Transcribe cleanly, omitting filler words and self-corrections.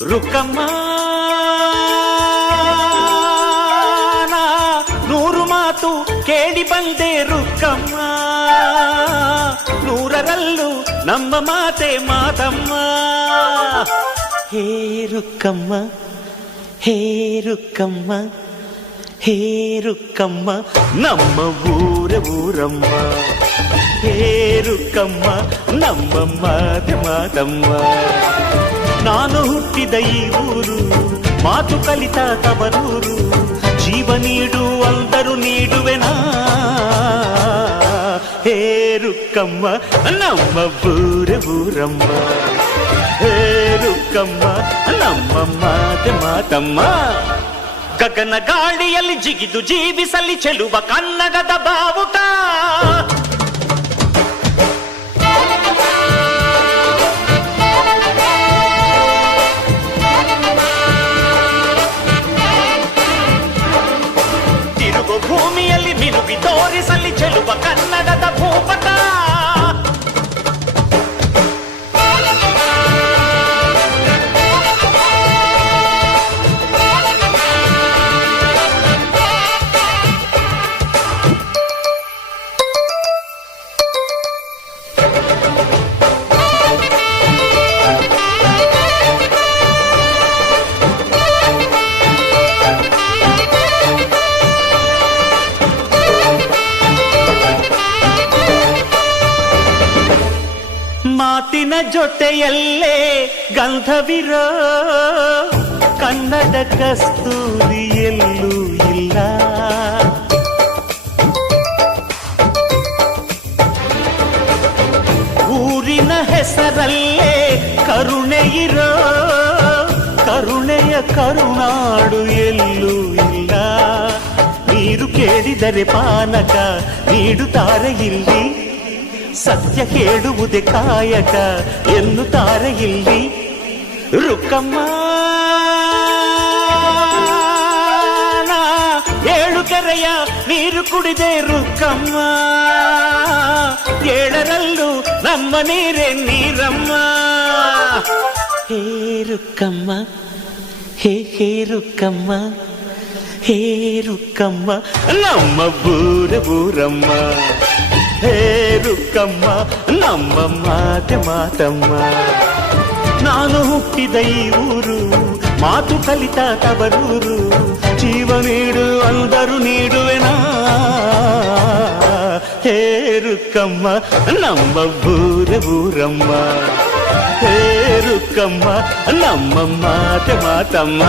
ರುಕ್ಕಮ್ಮ ನೂರು ಮಾತು ಕೇಳಿ ಬಂದೆ ರುಕ್ಕಮ್ಮ, ನೂರರಲ್ಲೂ ನಮ್ಮ ಮಾತೆ ಮಾತಮ್ಮ. ಹೇ ರುಕ್ಕಮ್ಮ, ಹೇ ರುಕ್ಕಮ್ಮ, ಹೇ ರುಕ್ಕಮ್ಮ, ನಮ್ಮ ಊರಮ್ಮ. ಹೇ ರುಕ್ಕಮ್ಮ, ನಮ್ಮ ಮಾತೆ ಮಾತಮ್ಮ. ನಾನು ಹುಟ್ಟಿದ ಈ ಊರು, ಮಾತು ಕಲಿತ ತವರೂರು, ಜೀವ ನೀಡು ಅಂದರು ನೀಡುವೆನಾ. ಹೇ ರುಕ್ಕಮ್ಮ, ನಮ್ಮ ಊರಮ್ಮ. ಹೇ ರುಕ್ಕಮ್ಮ, ನಮ್ಮ ಮಾತೆ ಮಾತಮ್ಮ. ಗಗನ ಗಾಳಿಯಲ್ಲಿ ಜಿಗಿದು ಜೀವಿಸಲಿ ಚೆಲುವ ಕನ್ನಡದ ಬಾವುಟ. ತಿರುಗು ಭೂಮಿಯಲ್ಲಿ ಮಿನುಗಿ ತೋರಿಸಲಿ ಚೆಲುವ ಕನ್ನಡದ ಭೂಪಟ. ಮಾತಿನ ಜೊತೆಯಲ್ಲೇ ಗಂಧವಿರೋ ಕನ್ನಡ ಕಸ್ತೂರಿ ಎಲ್ಲೂ ಇಲ್ಲ. ಊರಿನ ಹೆಸರಲ್ಲೇ ಕರುಣೆ ಇರೋ ಕರುಣೆಯ ಕರುನಾಡು ಎಲ್ಲೂ ಇಲ್ಲ. ನೀರು ಕೇಳಿದರೆ ಪಾನಕ ನೀಡುತ್ತಾರೆ ಇಲ್ಲಿ, ಸತ್ಯ ಕೇಳುವುದೇ ಕಾಯಕ ಎನ್ನುತ್ತಾರೆ ಇಲ್ಲಿ. ರುಕ್ಕಮ್ಮ ಏಳು ಕೆರೆಯ ನೀರು ಕುಡಿದೆ ರುಕ್ಕಮ್ಮ, ಏಳರಲ್ಲೂ ನಮ್ಮ ನೀರೇ ನೀರಮ್ಮ. ಹೇ ರುಕ್ಕಮ್ಮ, ಹೇ ಹೇ ರುಕ್ಕಮ್ಮ, ಹೇ ರುಕ್ಕಮ್ಮ, ನಮ್ಮ ಊರಮ್ಮ. ಹೇ ರುಕ್ಕಮ್ಮ, ನಮ್ಮ ಮಾತೆ ಮಾತಮ್ಮ. ನಾನು ಹುಟ್ಟಿದ ಈ ಊರು, ಮಾತು ಕಲಿತ ತವರೂರು, ಜೀವ ನೀಡು ಅಂದರು ನೀಡುವೆನಾ. ಹೇ ರುಕ್ಕಮ್ಮ, ನಮ್ಮ ಊರಮ್ಮ. ಹೇ ರುಕ್ಕಮ್ಮ, ನಮ್ಮ ಮಾತೆ ಮಾತಮ್ಮ.